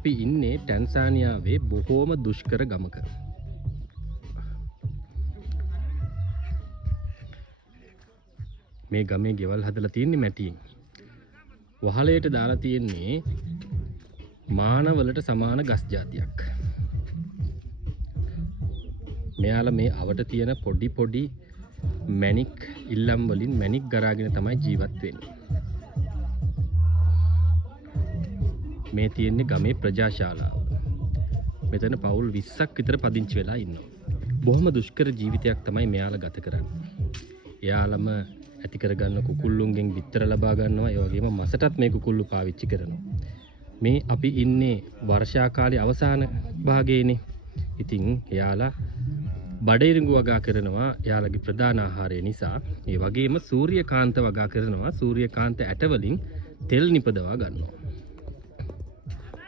අපි ඉන්නේ ටැන්සානියාවේ බොහෝම දුෂ්කර ගමක. මේ ගමේ ගෙවල් හදලා තියෙන්නේ මැටියෙන්. වහලයට දාලා තියෙන්නේ මානවලට සමාන ගස් జాතියක්. මෙයාලා මේ අවට තියෙන පොඩි මැණික් ඉල්ලම් වලින් මැණික් ගරාගෙන තමයි ජීවත් වෙන්නේ. මේ තියෙන්නේ ගමේ ප්‍රජාශාලාව. මෙතන පවුල් 20ක් විතර පදිංචි වෙලා ඉන්නවා. බොහොම දුෂ්කර ජීවිතයක් තමයි මෙයාලා ගත කරන්නේ. එයාලම ඇති කරගන්න කුකුල්ලුන්ගෙන් විතර ලබා ගන්නවා. ඒ වගේම මසටත් මේ කුකුල්ලු පාවිච්චි කරනවා. මේ අපි ඉන්නේ වර්ෂා කාලේ අවසාන භාගයේනේ. ඉතින් එයාලා බඩිරිඟු වගා කරනවා එයාලගේ ප්‍රධාන ආහාරය නිසා. ඒ වගේම සූර්යකාන්ත වගා කරනවා. සූර්යකාන්ත ඇට වලින් තෙල් නිපදවා ගන්නවා.